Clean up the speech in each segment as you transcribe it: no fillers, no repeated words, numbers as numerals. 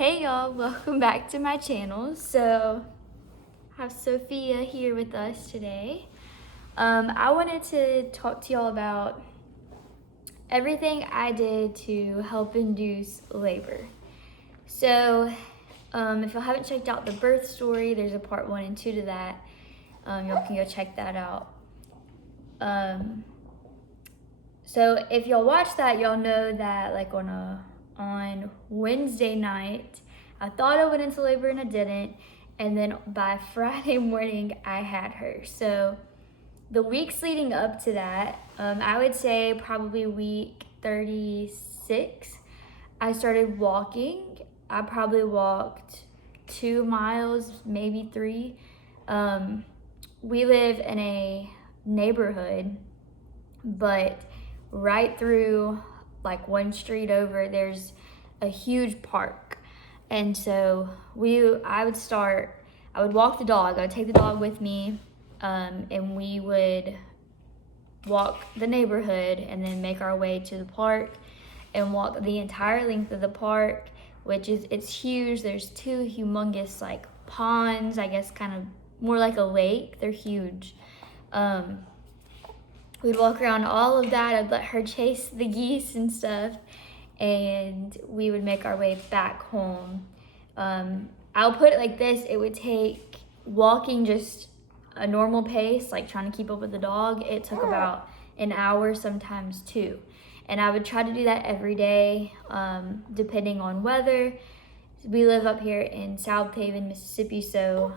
Hey y'all, welcome back to my channel. So, I have Sophia here with us today. I wanted to talk to y'all about everything I did to help induce labor. So, if y'all haven't checked out the birth story, there's a part 1 and 2 to that. Y'all can go check that out. So if y'all watch that, y'all know that like on Wednesday night, I thought I went into labor and I didn't. And then by Friday morning, I had her. So the weeks leading up to that, I would say probably week 36, I started walking. I probably walked 2 miles, maybe 3. We live in a neighborhood, but right through like one street over, there's a huge park. And so I would walk the dog. I would take the dog with me, and we would walk the neighborhood and then make our way to the park and walk the entire length of the park, it's huge. There's 2 humongous like ponds, I guess kind of more like a lake. They're huge. We'd walk around all of that. I'd let her chase the geese and stuff, and we would make our way back home. I'll put it like this: it would take walking just a normal pace, like trying to keep up with the dog. It took about an hour, sometimes 2. And I would try to do that every day, depending on weather. We live up here in South Haven, Mississippi, so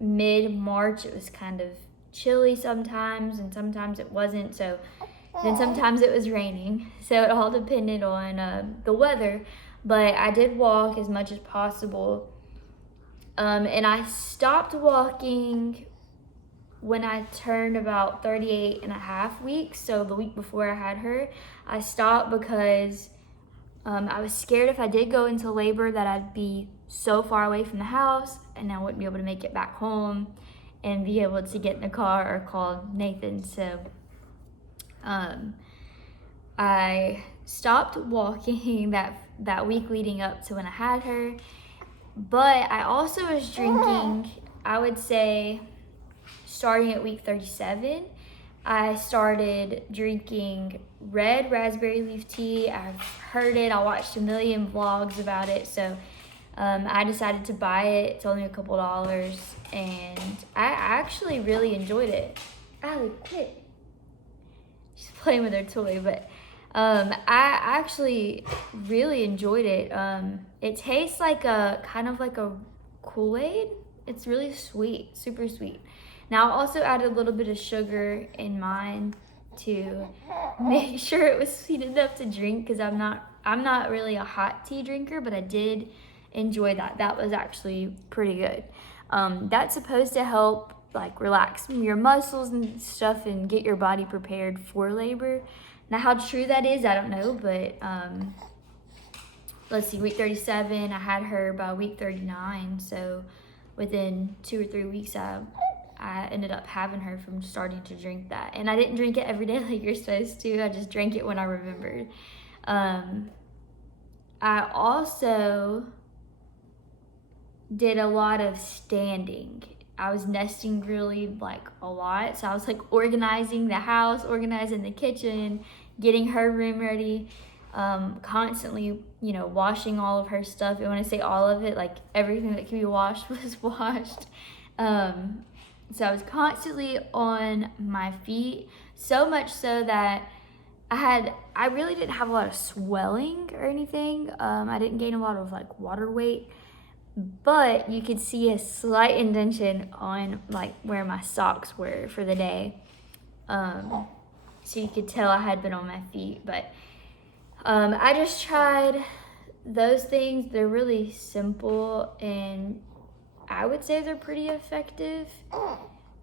mid-March it was kind of chilly sometimes, and sometimes it wasn't. So then sometimes it was raining. So it all depended on the weather. But I did walk as much as possible. And I stopped walking when I turned about 38 and a half weeks. So the week before I had her, I stopped because I was scared if I did go into labor that I'd be so far away from the house and I wouldn't be able to make it back home and be able to get in the car or call Nathan. So I stopped walking that week leading up to when I had her. But I also was drinking, I would say, starting at week 37, I started drinking red raspberry leaf tea. I've heard it. I watched a million vlogs about it. So I decided to buy it. It's only a couple dollars. And I actually really enjoyed it. Allie, quit. She's playing with her toy. But I actually really enjoyed it. It tastes like kind of like a Kool-Aid. It's really sweet, super sweet. Now I also added a little bit of sugar in mine to make sure it was sweet enough to drink, because I'm not really a hot tea drinker, but I did enjoy that. That was actually pretty good. That's supposed to help like relax your muscles and stuff and get your body prepared for labor. Now how true that is, I don't know, but let's see, week 37, I had her by week 39, so within 2 or 3 weeks I ended up having her from starting to drink that. And I didn't drink it every day like you're supposed to. I just drank it when I remembered. I also did a lot of standing. I was nesting really like a lot. So I was like organizing the house, organizing the kitchen, getting her room ready, constantly, washing all of her stuff. And when I say all of it, like everything that can be washed was washed. So I was constantly on my feet, so much so that I really didn't have a lot of swelling or anything. I didn't gain a lot of like water weight, but you could see a slight indentation on like where my socks were for the day. So you could tell I had been on my feet, but I just tried those things. They're really simple, and I would say they're pretty effective.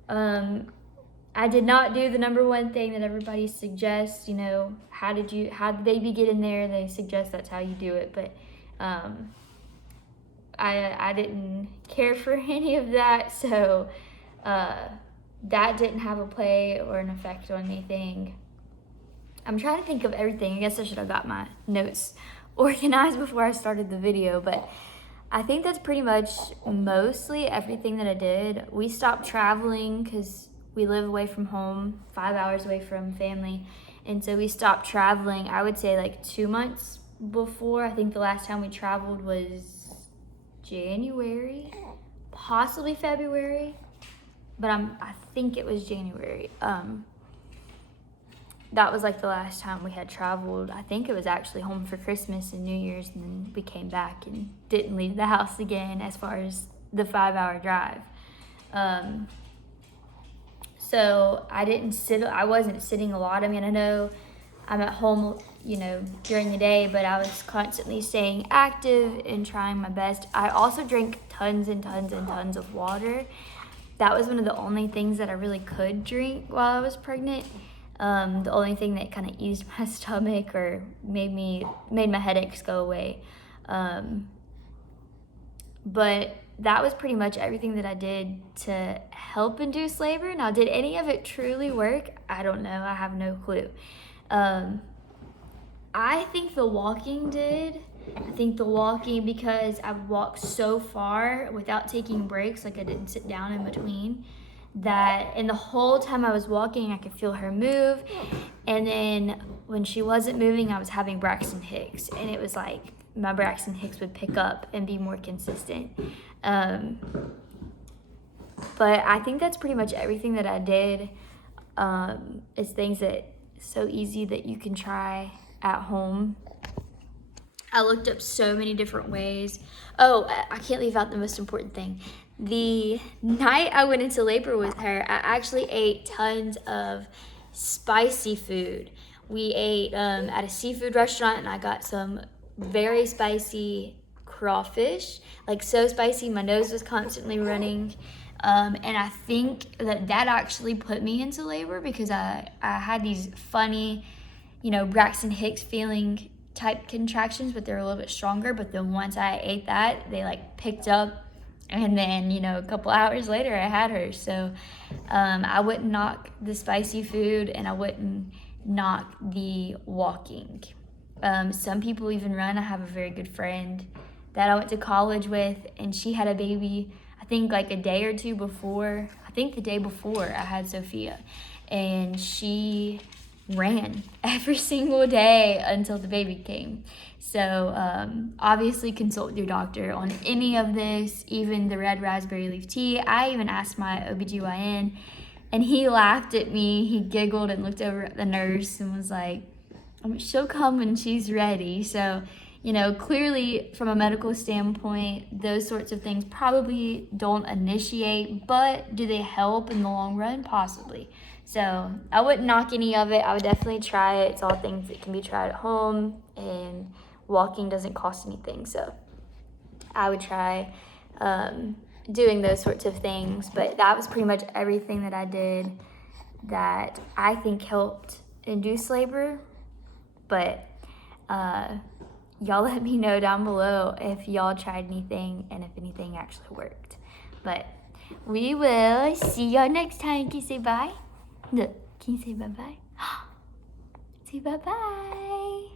I did not do the number one thing that everybody suggests, how did the baby get in there? They suggest that's how you do it, but I didn't care for any of that, so that didn't have a play or an effect on anything. I'm trying to think of everything. I guess I should have got my notes organized before I started the video, but I think that's pretty much mostly everything that I did. We stopped traveling because we live away from home, 5 hours away from family. And so we stopped traveling, I would say like 2 months before. I think the last time we traveled was January, possibly February, but I think it was January. That was like the last time we had traveled. I think it was actually home for Christmas and New Year's, and then we came back and didn't leave the house again as far as the 5-hour drive. So I wasn't sitting a lot. I mean, I know I'm at home, you know, during the day, but I was constantly staying active and trying my best. I also drank tons and tons and tons of water. That was one of the only things that I really could drink while I was pregnant. The only thing that kind of eased my stomach or made my headaches go away. But that was pretty much everything that I did to help induce labor. Now, did any of it truly work? I don't know. I have no clue. I think the walking did. I think the walking, because I walked so far without taking breaks, like I didn't sit down in between, and the whole time I was walking, I could feel her move. And then when she wasn't moving, I was having Braxton Hicks, and it was like my Braxton Hicks would pick up and be more consistent. But I think that's pretty much everything that I did. It's things that so easy that you can try at home. I looked up so many different ways. Oh, I can't leave out the most important thing. The night I went into labor with her, I actually ate tons of spicy food. We ate at a seafood restaurant, and I got some very spicy crawfish, like so spicy my nose was constantly running. And I think that actually put me into labor, because I had these funny, you know, Braxton Hicks feeling type contractions, but they're a little bit stronger. But then once I ate that, they like picked up, and then, you know, a couple hours later I had her. So I wouldn't knock the spicy food, and I wouldn't knock the walking. Some people even run. I have a very good friend that I went to college with, and she had a baby, I think like a day or two before. I think the day before I had Sophia, and she ran every single day until the baby came. So obviously consult your doctor on any of this, even the red raspberry leaf tea. I even asked my OBGYN, and he laughed at me. He giggled and looked over at the nurse and was like, she'll come when she's ready. So, you know, clearly from a medical standpoint, those sorts of things probably don't initiate, but do they help in the long run? Possibly. So I wouldn't knock any of it. I would definitely try it. It's all things that can be tried at home, and walking doesn't cost anything. So I would try doing those sorts of things. But that was pretty much everything that I did that I think helped induce labor. But y'all let me know down below if y'all tried anything and if anything actually worked. But we will see y'all next time. Can you say bye? Look, can you say bye-bye? Say bye-bye.